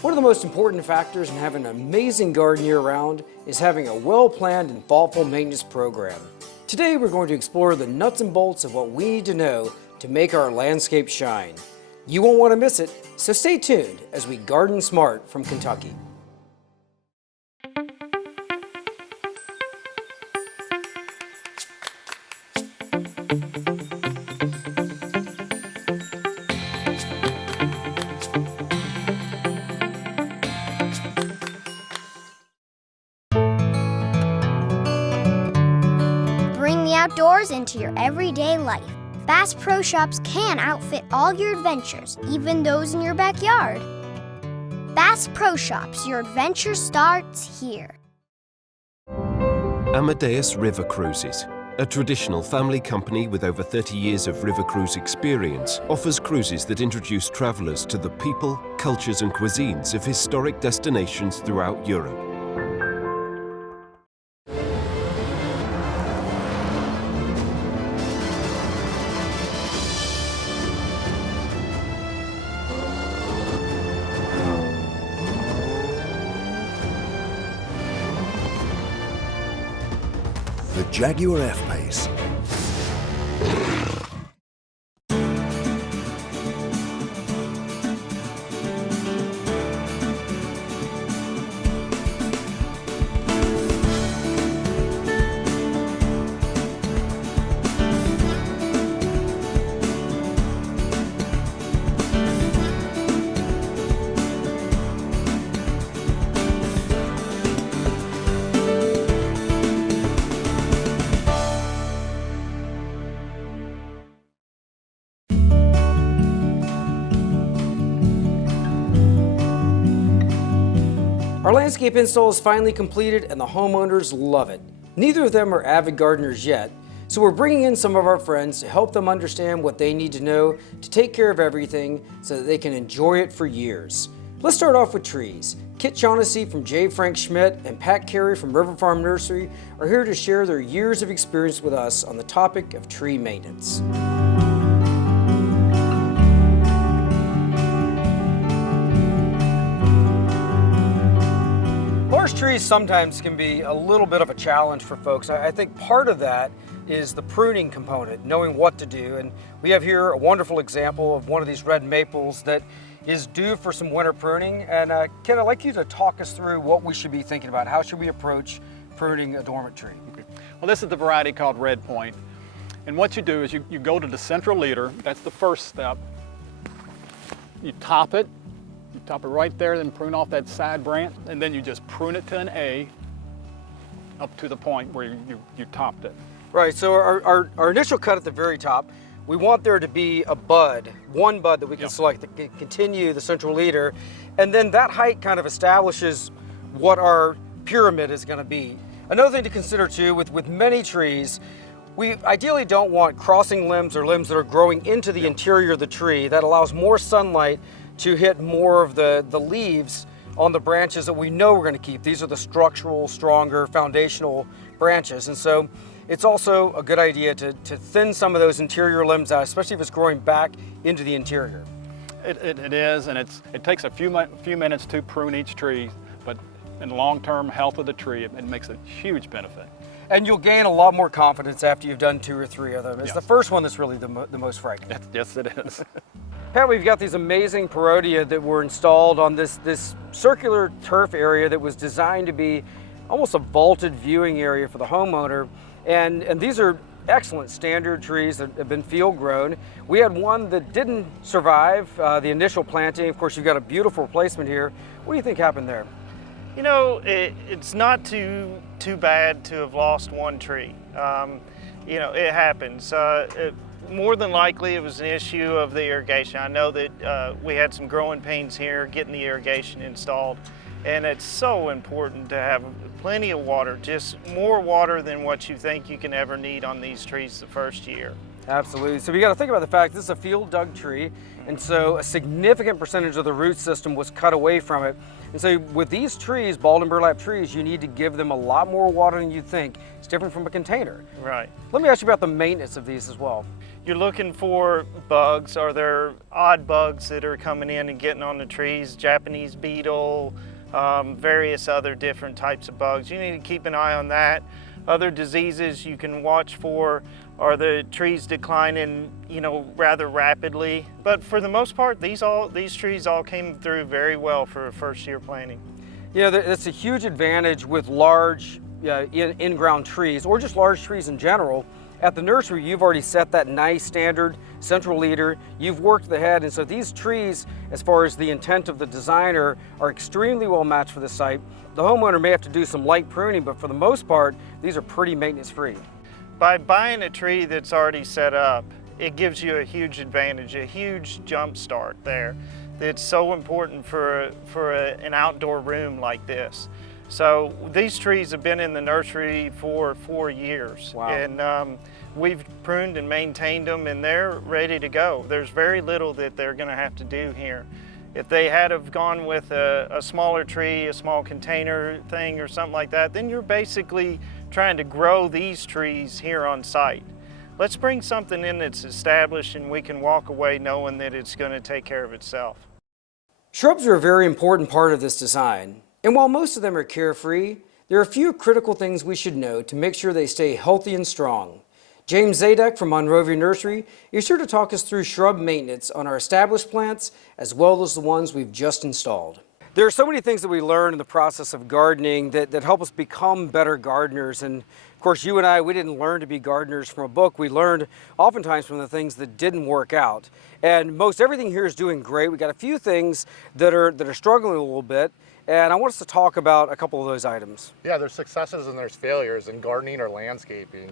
One of the most important factors in having an amazing garden year-round is having a well-planned and thoughtful maintenance program. Today we're going to explore the nuts and bolts of what we need to know to make our landscape shine. You won't want to miss it, so stay tuned as we garden smart from Kentucky. Bring the outdoors into your everyday life. Bass Pro Shops can outfit all your adventures, even those in your backyard. Bass Pro Shops, your adventure starts here. Amadeus River Cruises, a traditional family company with over 30 years of river cruise experience, offers cruises that introduce travelers to the people, cultures and cuisines of historic destinations throughout Europe. The Jaguar F-Pace. Our landscape install is finally completed and the homeowners love it. Neither of them are avid gardeners yet, so we're bringing in some of our friends to help them understand what they need to know to take care of everything so that they can enjoy it for years. Let's start off with trees. Kit Shaughnessy from J. Frank Schmidt and Pat Carey from River Farm Nursery are here to share their years of experience with us on the topic of tree maintenance. Large trees sometimes can be a little bit of a challenge for folks. I think part of that is the pruning component, knowing what to do. And we have here a wonderful example of one of these red maples that is due for some winter pruning. And Ken, I'd like you to talk us through what we should be thinking about. How should we approach pruning a dormant tree? Okay. Well, this is the variety called Red Point. And what you do is you go to the central leader. That's the first step. You top it. You top it right there, then prune off that side branch, and then you just prune it to an A up to the point where you topped it. Right, so our initial cut at the very top, we want there to be a bud, one bud that we can select that can continue the central leader, and then that height kind of establishes what our pyramid is going to be. Another thing to consider too, with many trees, we ideally don't want crossing limbs or limbs that are growing into the interior of the tree. That allows more sunlight to hit more of the leaves on the branches that we know we're going to keep. These are the structural, stronger, foundational branches. And so it's also a good idea to thin some of those interior limbs out, especially if it's growing back into the interior. It is, and it takes a few minutes to prune each tree, but in the long-term health of the tree, it makes a huge benefit. And you'll gain a lot more confidence after you've done 2 or 3 of them. It's the first one that's really the most frightening. Yes, it is. Pat, we've got these amazing Perodia that were installed on this circular turf area that was designed to be almost a vaulted viewing area for the homeowner. And these are excellent standard trees that have been field grown. We had one that didn't survive the initial planting. Of course, you've got a beautiful replacement here. What do you think happened there? You know, it's not too bad to have lost one tree. You know, it happens. More than likely it was an issue of the irrigation. I know that we had some growing pains here getting the irrigation installed, and it's so important to have plenty of water, just more water than what you think you can ever need on these trees the first year. Absolutely. So we got to think about the fact this is a field dug tree, and so a significant percentage of the root system was cut away from it. And so with these trees, bald and burlap trees, you need to give them a lot more water than you think. It's different from a container. Right. Let me ask you about the maintenance of these as well. You're looking for bugs. Are there odd bugs that are coming in and getting on the trees? Japanese beetle, various other different types of bugs. You need to keep an eye on that. Other diseases you can watch for are the trees declining, rather rapidly. But for the most part, these trees all came through very well for a first-year planting. That's a huge advantage with large in-ground trees, or just large trees in general. At the nursery, you've already set that nice standard central leader. You've worked the head, and so these trees, as far as the intent of the designer, are extremely well matched for the site. The homeowner may have to do some light pruning, but for the most part, these are pretty maintenance-free. By buying a tree that's already set up, it gives you a huge advantage, a huge jump start there. That's so important for an outdoor room like this. So these trees have been in the nursery for 4 years. Wow. And we've pruned and maintained them, and they're ready to go. There's very little that they're going to have to do here. If they had have gone with a smaller tree, a small container thing or something like that, then you're basically trying to grow these trees here on site. Let's bring something in that's established and we can walk away knowing that it's going to take care of itself. Shrubs are a very important part of this design. And while most of them are carefree, there are a few critical things we should know to make sure they stay healthy and strong. James Zadek from Monrovia Nursery is sure to talk us through shrub maintenance on our established plants as well as the ones we've just installed. There are so many things that we learn in the process of gardening that help us become better gardeners. And of course, you and I, we didn't learn to be gardeners from a book. We learned oftentimes from the things that didn't work out. And most everything here is doing great. We got a few things that are struggling a little bit. And I want us to talk about a couple of those items. Yeah, there's successes and there's failures in gardening or landscaping.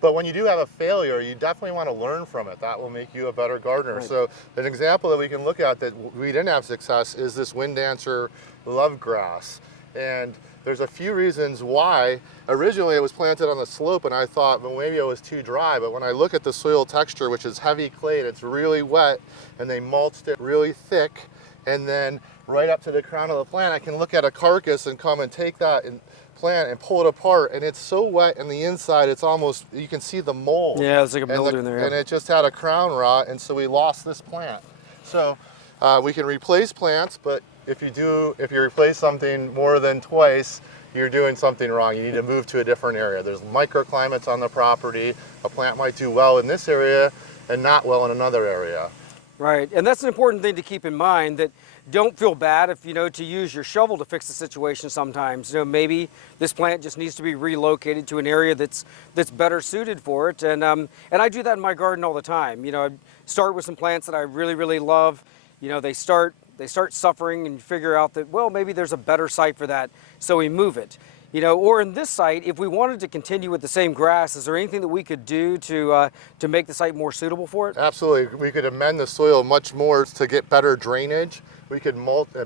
But when you do have a failure, you definitely want to learn from it. That will make you a better gardener. Right. So an example that we can look at that we didn't have success is this wind dancer love grass. And there's a few reasons why. Originally it was planted on the slope and I thought, well, maybe it was too dry. But when I look at the soil texture, which is heavy clay and it's really wet, and they mulched it really thick, and then right up to the crown of the plant, I can look at a carcass and come and take that and plant and pull it apart, and it's so wet in the inside, it's almost, you can see the mold. Yeah, it's like a mildew in there. And it just had a crown rot, and so we lost this plant. So we can replace plants, but if you replace something more than twice, you're doing something wrong. You need to move to a different area. There's microclimates on the property. A plant might do well in this area and not well in another area. Right, and that's an important thing to keep in mind, that don't feel bad if, to use your shovel to fix the situation sometimes. Maybe this plant just needs to be relocated to an area that's better suited for it. And I do that in my garden all the time. I start with some plants that I really, really love. They start suffering, and you figure out that, well, maybe there's a better site for that, so we move it. Or in this site, if we wanted to continue with the same grass, is there anything that we could do to make the site more suitable for it? Absolutely. We could amend the soil much more to get better drainage. We could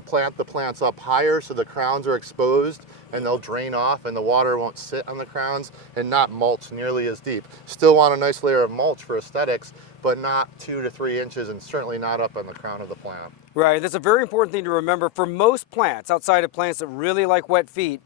plant the plants up higher so the crowns are exposed and they'll drain off and the water won't sit on the crowns, and not mulch nearly as deep. Still want a nice layer of mulch for aesthetics, but not 2 to 3 inches, and certainly not up on the crown of the plant. Right, that's a very important thing to remember. For most plants, outside of plants that really like wet feet,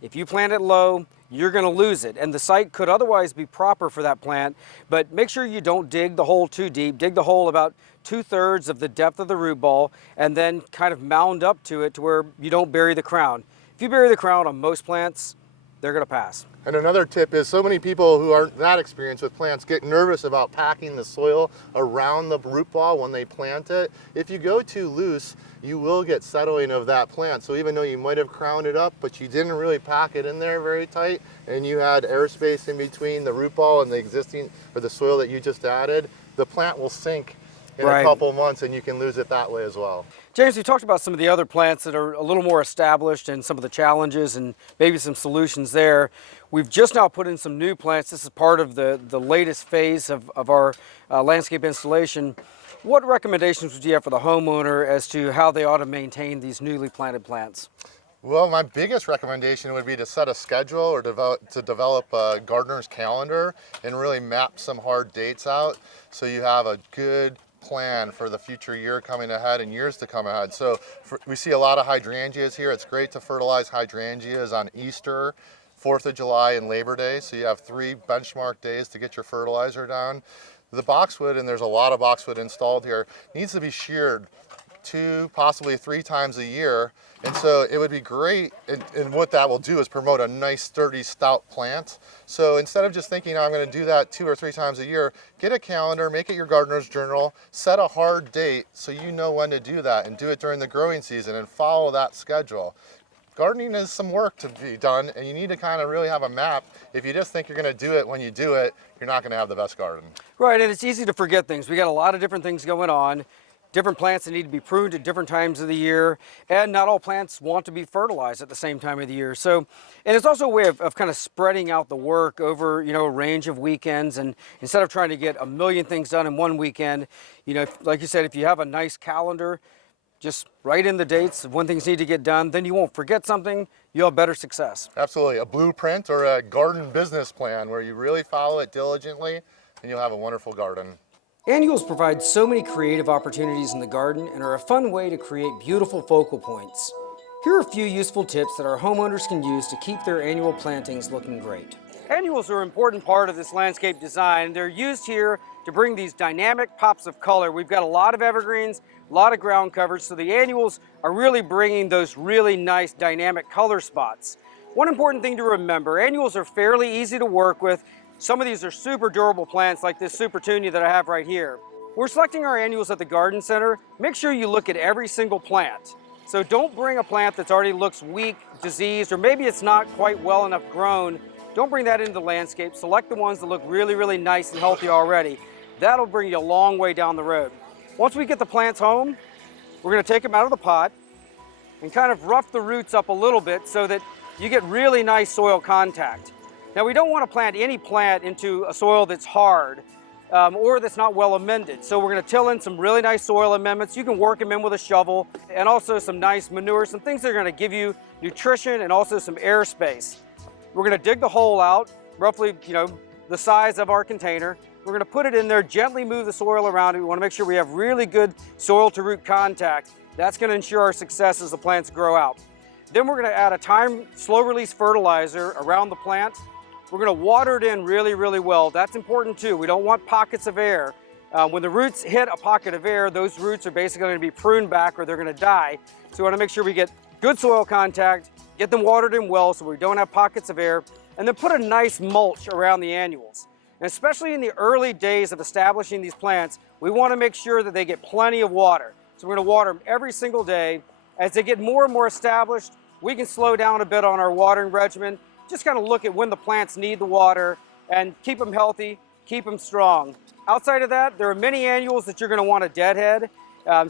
if you plant it low, you're going to lose it. And the site could otherwise be proper for that plant, but make sure you don't dig the hole too deep. Dig the hole about 2/3 of the depth of the root ball, and then kind of mound up to it to where you don't bury the crown. If you bury the crown on most plants, they're going to pass. And another tip is, so many people who aren't that experienced with plants get nervous about packing the soil around the root ball when they plant it. If you go too loose, you will get settling of that plant. So even though you might have crowned it up, but you didn't really pack it in there very tight, and you had airspace in between the root ball and the existing, or the soil that you just added, the plant will sink in a couple months, and you can lose it that way as well. James, we talked about some of the other plants that are a little more established and some of the challenges and maybe some solutions there. We've just now put in some new plants. This is part of the latest phase of our landscape installation. What recommendations would you have for the homeowner as to how they ought to maintain these newly planted plants? Well, my biggest recommendation would be to set a schedule or develop a gardener's calendar and really map some hard dates out so you have a good plan for the future year coming ahead and years to come ahead. So we see a lot of hydrangeas here. It's great to fertilize hydrangeas on Easter, 4th of July, and Labor Day. So you have 3 benchmark days to get your fertilizer down. The boxwood, and there's a lot of boxwood installed here, needs to be sheared 2, possibly 3 times a year. And so it would be great, and what that will do is promote a nice, sturdy, stout plant. So instead of just thinking, I'm going to do that 2 or 3 times a year, get a calendar, make it your gardener's journal, set a hard date so you know when to do that, and do it during the growing season and follow that schedule. Gardening is some work to be done, and you need to kind of really have a map. If you just think you're going to do it when you do it, you're not going to have the best garden. Right, and it's easy to forget things. We got a lot of different things going on. Different plants that need to be pruned at different times of the year, and not all plants want to be fertilized at the same time of the year. So, and it's also a way of kind of spreading out the work over, a range of weekends, and instead of trying to get a million things done in one weekend, like you said, if you have a nice calendar, just write in the dates of when things need to get done, then you won't forget something, you'll have better success. Absolutely, a blueprint or a garden business plan where you really follow it diligently, and you'll have a wonderful garden. Annuals provide so many creative opportunities in the garden and are a fun way to create beautiful focal points. Here are a few useful tips that our homeowners can use to keep their annual plantings looking great. Annuals are an important part of this landscape design. They're used here to bring these dynamic pops of color. We've got a lot of evergreens, a lot of ground covers, so the annuals are really bringing those really nice dynamic color spots. One important thing to remember, annuals are fairly easy to work with. Some of these are super durable plants like this Super Tunia that I have right here. We're selecting our annuals at the garden center. Make sure you look at every single plant. So don't bring a plant that's already looks weak, diseased, or maybe it's not quite well enough grown. Don't bring that into the landscape. Select the ones that look really, really nice and healthy already. That'll bring you a long way down the road. Once we get the plants home, we're going to take them out of the pot and kind of rough the roots up a little bit so that you get really nice soil contact. Now, we don't want to plant any plant into a soil that's hard or that's not well amended. So we're going to till in some really nice soil amendments. You can work them in with a shovel, and also some nice manure, some things that are going to give you nutrition and also some airspace. We're going to dig the hole out, roughly, the size of our container. We're going to put it in there, gently move the soil around it. We want to make sure we have really good soil to root contact. That's going to ensure our success as the plants grow out. Then we're going to add a time slow release fertilizer around the plant. We're going to water it in really, really well. That's important too. We don't want pockets of air. When the roots hit a pocket of air, those roots are basically going to be pruned back or they're going to die. So we want to make sure we get good soil contact, get them watered in well so we don't have pockets of air, and then put a nice mulch around the annuals. And especially in the early days of establishing these plants, we want to make sure that they get plenty of water. So we're going to water them every single day. As they get more and more established, we can slow down a bit on our watering regimen. Just kind of look at when the plants need the water and keep them healthy, keep them strong. Outside of that, there are many annuals that you're going to want to deadhead.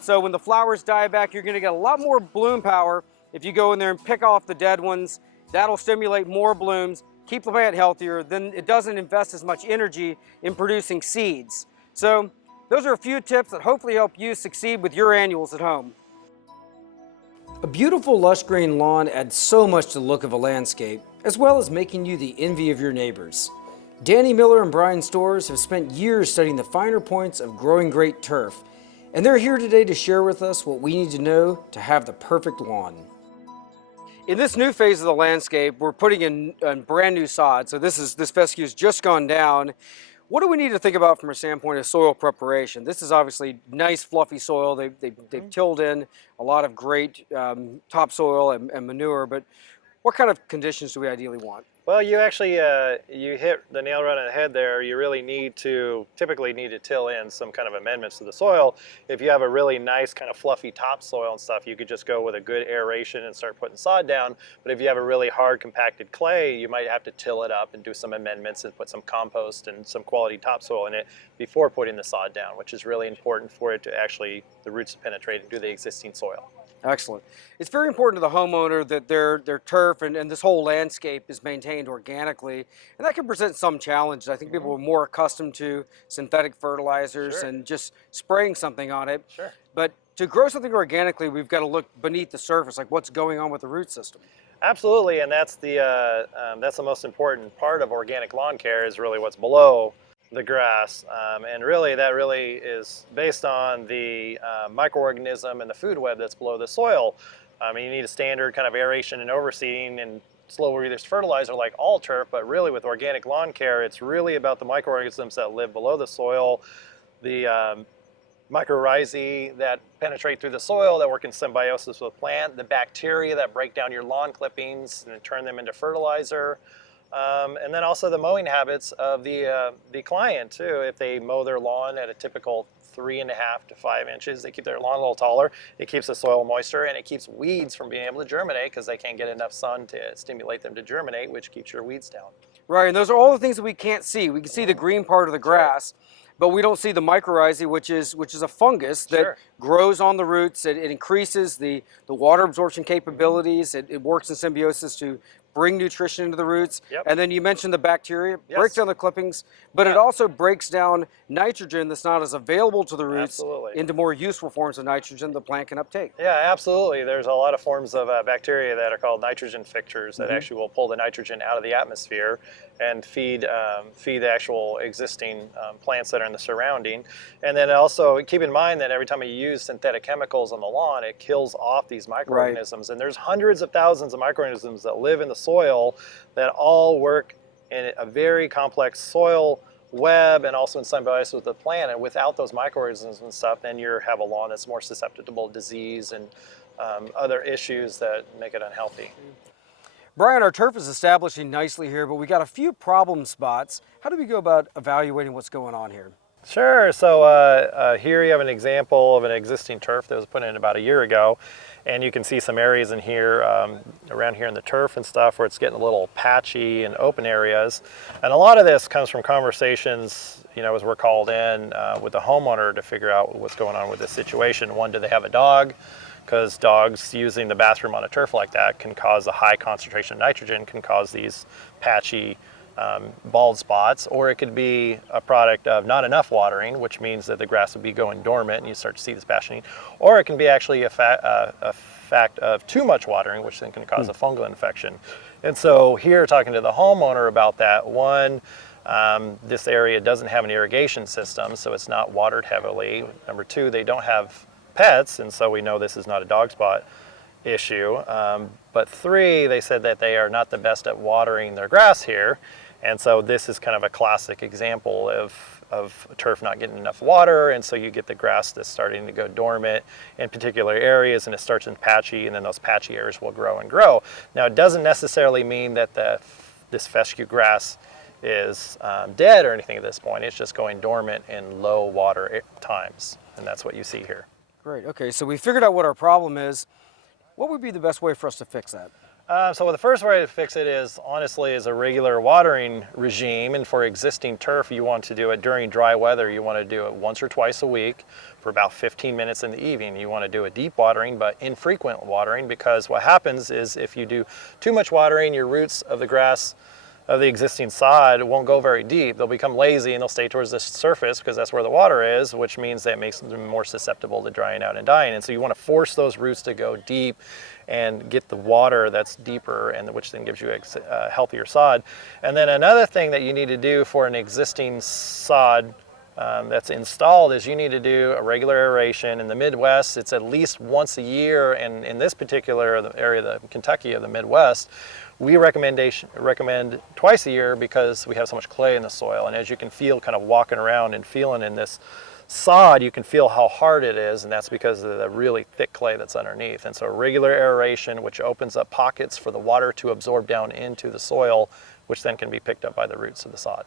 So when the flowers die back, you're going to get a lot more bloom power if you go in there and pick off the dead ones. That'll stimulate more blooms, keep the plant healthier, then it doesn't invest as much energy in producing seeds. So those are a few tips that hopefully help you succeed with your annuals at home. A beautiful lush green lawn adds so much to the look of a landscape, as well as making you the envy of your neighbors. Danny Miller and Brian Storrs have spent years studying the finer points of growing great turf, and they're here today to share with us what we need to know to have the perfect lawn. In this new phase of the landscape, we're putting in brand new sod. So this fescue has just gone down. What do we need to think about from a standpoint of soil preparation? This is obviously nice, fluffy soil. They've tilled in a lot of great topsoil and manure, but what kind of conditions do we ideally want? Well, you actually, you hit the nail right on the head there. You really typically need to till in some kind of amendments to the soil. If you have a really nice kind of fluffy topsoil and stuff, you could just go with a good aeration and start putting sod down. But if you have a really hard compacted clay, you might have to till it up and do some amendments and put some compost and some quality topsoil in it before putting the sod down, which is really important for it to actually, the roots to penetrate into the existing soil. Excellent. It's very important to the homeowner that their turf and this whole landscape is maintained organically, and that can present some challenges. I think people are more accustomed to synthetic fertilizers and just spraying something on it. Sure. But to grow something organically, we've got to look beneath the surface, like what's going on with the root system. Absolutely, and that's the most important part of organic lawn care is really what's below the grass, and really that really is based on the microorganism and the food web that's below the soil. You need a standard kind of aeration and overseeding and slow release fertilizer like all turf, but really with organic lawn care, it's really about the microorganisms that live below the soil, the mycorrhizae that penetrate through the soil that work in symbiosis with the plant, the bacteria that break down your lawn clippings and turn them into fertilizer, and then also the mowing habits of the client too. If they mow their lawn at a typical 3.5 to 5 inches, they keep their lawn a little taller, it keeps the soil moisture, and it keeps weeds from being able to germinate because they can't get enough sun to stimulate them to germinate, which keeps your weeds down. Right, and those are all the things that we can't see. We can see the green part of the grass, but we don't see the mycorrhizae, which is a fungus that Sure. grows on the roots. It increases the water absorption capabilities. It works in symbiosis to bring nutrition into the roots. Yep. And then you mentioned the bacteria, Yes. breaks down the clippings, but it also breaks down nitrogen that's not as available to the roots Absolutely. into more useful forms of nitrogen the plant can uptake. Yeah, absolutely. There's a lot of forms of bacteria that are called nitrogen fixers that actually will pull the nitrogen out of the atmosphere and feed the actual existing plants that are in the surrounding. And then also keep in mind that every time you use synthetic chemicals on the lawn, it kills off these microorganisms. And there's hundreds of thousands of microorganisms that live in the soil that all work in a very complex soil web and also in symbiosis with the plant. And without those microorganisms and stuff, then you have a lawn that's more susceptible to disease and other issues that make it unhealthy. Brian, our turf is establishing nicely here, but we got a few problem spots. How do we go about evaluating what's going on here? Sure. So here you have an example of an existing turf that was put in about a year ago. And you can see some areas in here, around here in the turf and stuff, where it's getting a little patchy and open areas. And a lot of this comes from conversations, as we're called in with the homeowner to figure out what's going on with this situation. One, do they have a dog? Because dogs using the bathroom on a turf like that can cause a high concentration of nitrogen, can cause these patchy bald spots, or it could be a product of not enough watering, which means that the grass would be going dormant and you start to see this patching, or it can be actually a fact of too much watering, which then can cause a fungal infection. And so here, talking to the homeowner about that, one, this area doesn't have an irrigation system, so it's not watered heavily. Number two, they don't have pets, and so we know this is not a dog spot issue. But three, they said that they are not the best at watering their grass here. And so this is kind of a classic example of turf not getting enough water, and so you get the grass that's starting to go dormant in particular areas, and it starts in patchy, and then those patchy areas will grow and grow. Now, it doesn't necessarily mean that this fescue grass is dead or anything at this point. It's just going dormant in low water times, and that's what you see here. Great, okay, so we figured out what our problem is. What would be the best way for us to fix that? So the first way to fix it is, honestly, is a regular watering regime. And for existing turf, you want to do it during dry weather. You want to do it once or twice a week for about 15 minutes in the evening. You want to do a deep watering, but infrequent watering, because what happens is if you do too much watering, your roots of the grass of the existing sod won't go very deep. They'll become lazy and they'll stay towards the surface because that's where the water is, which means that it makes them more susceptible to drying out and dying. And so you want to force those roots to go deep and get the water that's deeper, and which then gives you a healthier sod. And then another thing that you need to do for an existing sod that's installed is you need to do a regular aeration. In the Midwest, it's at least once a year, and in this particular area, the Kentucky of the Midwest, we recommend twice a year because we have so much clay in the soil. And as you can feel kind of walking around and feeling in this sod, you can feel how hard it is, and that's because of the really thick clay that's underneath. And so regular aeration, which opens up pockets for the water to absorb down into the soil, which then can be picked up by the roots of the sod.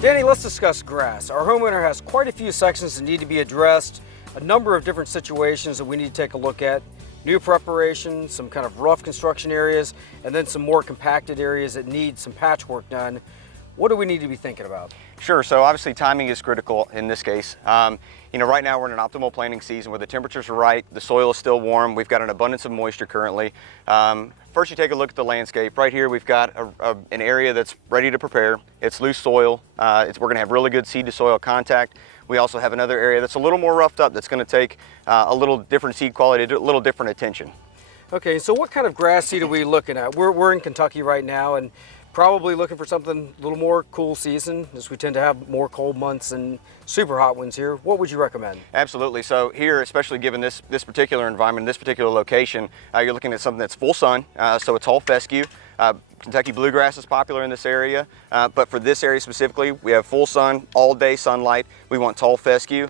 Danny, let's discuss grass. Our homeowner has quite a few sections that need to be addressed, a number of different situations that we need to take a look at. New preparation, some kind of rough construction areas, and then some more compacted areas that need some patchwork done. What do we need to be thinking about? Sure, so obviously timing is critical in this case. Right now we're in an optimal planting season where the temperatures are right, the soil is still warm, we've got an abundance of moisture currently. First you take a look at the landscape. Right here we've got an area that's ready to prepare. It's loose soil, we're gonna have really good seed to soil contact. We also have another area that's a little more roughed up that's gonna take a little different seed quality, a little different attention. Okay, so what kind of grass seed are we looking at? We're in Kentucky right now, and probably looking for something a little more cool season, as we tend to have more cold months and super hot ones here. What would you recommend? Absolutely. So here, especially given this particular environment, this particular location, you're looking at something that's full sun, so a tall fescue. Kentucky bluegrass is popular in this area, but for this area specifically, we have full sun, all day sunlight. We want tall fescue.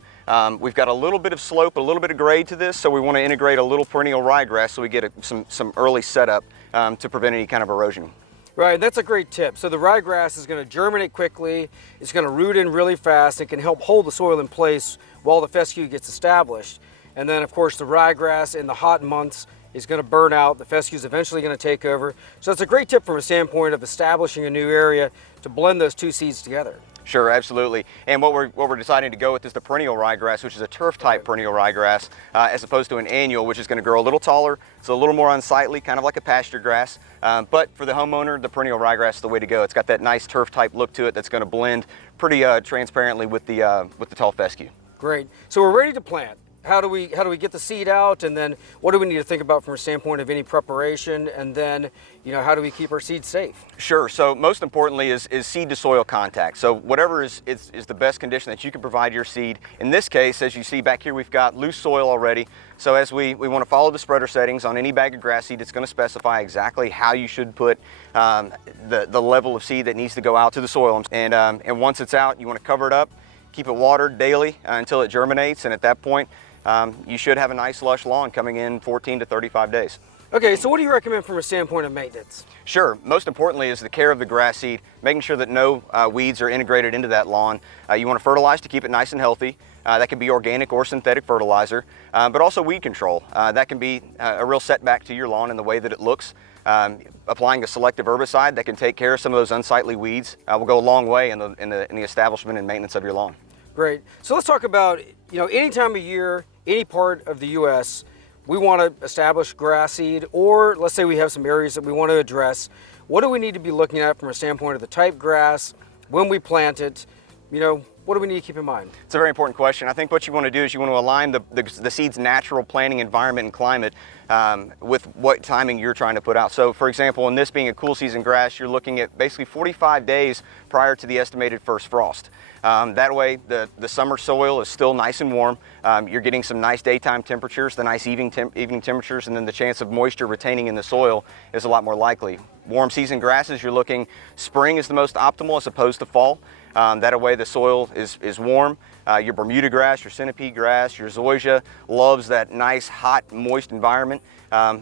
We've got a little bit of slope, a little bit of grade to this, so we want to integrate a little perennial ryegrass so we get some early setup to prevent any kind of erosion. Right, that's a great tip. So the ryegrass is going to germinate quickly, it's going to root in really fast, it can help hold the soil in place while the fescue gets established. And then of course the ryegrass in the hot months is going to burn out, the fescue is eventually going to take over. So it's a great tip from a standpoint of establishing a new area to blend those two seeds together. Sure, absolutely. And what we're deciding to go with is the perennial ryegrass, which is a turf type perennial ryegrass, as opposed to an annual, which is going to grow a little taller. It's a little more unsightly, kind of like a pasture grass. But for the homeowner, the perennial ryegrass is the way to go. It's got that nice turf type look to it that's going to blend pretty transparently with the tall fescue. Great. So we're ready to plant. How do we get the seed out, and then what do we need to think about from a standpoint of any preparation, and then how do we keep our seeds safe? Sure. So most importantly is seed to soil contact. So whatever is the best condition that you can provide your seed. In this case, as you see back here, we've got loose soil already. So as we want to follow the spreader settings on any bag of grass seed, it's going to specify exactly how you should put the level of seed that needs to go out to the soil. And once it's out, you want to cover it up, keep it watered daily until it germinates, and at that point, you should have a nice lush lawn coming in 14 to 35 days. Okay, so what do you recommend from a standpoint of maintenance? Sure. Most importantly is the care of the grass seed, making sure that no weeds are integrated into that lawn. You want to fertilize to keep it nice and healthy. That can be organic or synthetic fertilizer, but also weed control. That can be a real setback to your lawn in the way that it looks. Applying a selective herbicide that can take care of some of those unsightly weeds will go a long way in the establishment and maintenance of your lawn. Great. So let's talk about, any time of year, any part of the U.S., we want to establish grass seed, or let's say we have some areas that we want to address. What do we need to be looking at from a standpoint of the type grass, when we plant it, what do we need to keep in mind? It's a very important question. I think what you want to do is you want to align the seed's natural planting environment and climate with what timing you're trying to put out. So for example, in this being a cool season grass, you're looking at basically 45 days prior to the estimated first frost. That way the summer soil is still nice and warm. You're getting some nice daytime temperatures, the nice evening temperatures, and then the chance of moisture retaining in the soil is a lot more likely. Warm season grasses, you're looking spring is the most optimal as opposed to fall. That way the soil is warm. Your Bermuda grass, your centipede grass, your zoysia loves that nice, hot, moist environment.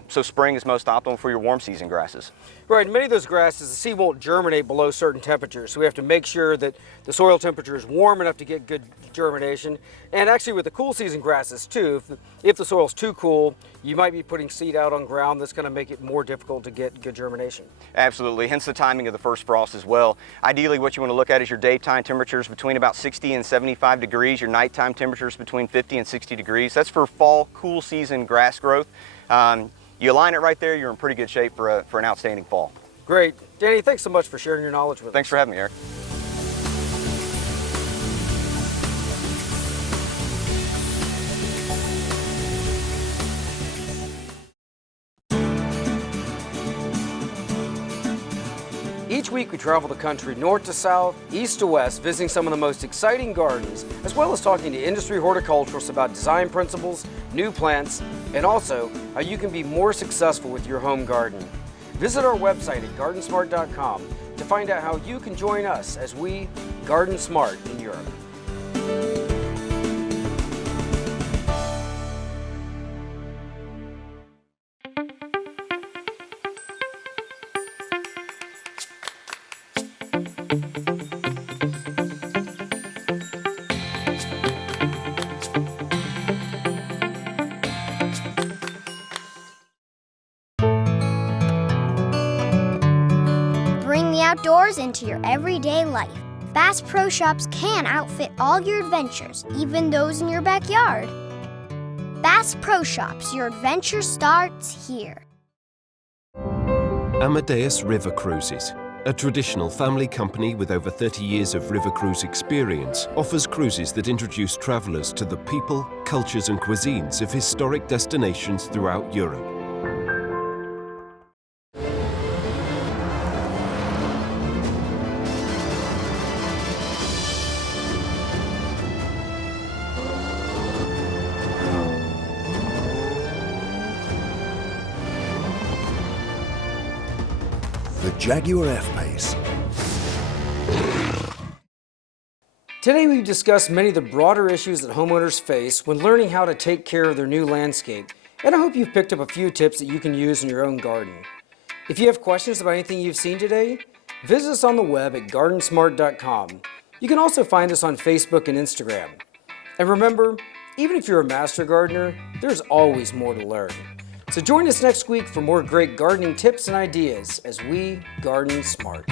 So spring is most optimal for your warm season grasses. Right, many of those grasses, the seed won't germinate below certain temperatures, so we have to make sure that the soil temperature is warm enough to get good germination. And actually with the cool season grasses too, if the soil's too cool, you might be putting seed out on ground that's going to make it more difficult to get good germination. Absolutely, hence the timing of the first frost as well. Ideally what you want to look at is your daytime temperatures between about 60 and 75 degrees, your nighttime temperatures between 50 and 60 degrees. That's for fall cool season grass growth. You align it right there, you're in pretty good shape for an outstanding fall. Great. Danny, thanks so much for sharing your knowledge with us. Thanks for having me, Eric. Each week we travel the country north to south, east to west, visiting some of the most exciting gardens, as well as talking to industry horticulturalists about design principles, new plants, and also how you can be more successful with your home garden. Visit our website at GardenSMART.com to find out how you can join us as we garden smart in Europe. Bring the outdoors into your everyday life. Bass Pro Shops can outfit all your adventures, even those in your backyard. Bass Pro Shops, your adventure starts here. Amadeus River Cruises, a traditional family company with over 30 years of river cruise experience, offers cruises that introduce travelers to the people, cultures and cuisines of historic destinations throughout Europe. the Jaguar F-Pace. Today we've discussed many of the broader issues that homeowners face when learning how to take care of their new landscape, and I hope you've picked up a few tips that you can use in your own garden. If you have questions about anything you've seen today, visit us on the web at GardenSMART.com. You can also find us on Facebook and Instagram. And remember, even if you're a master gardener, there's always more to learn. So join us next week for more great gardening tips and ideas as we garden smart.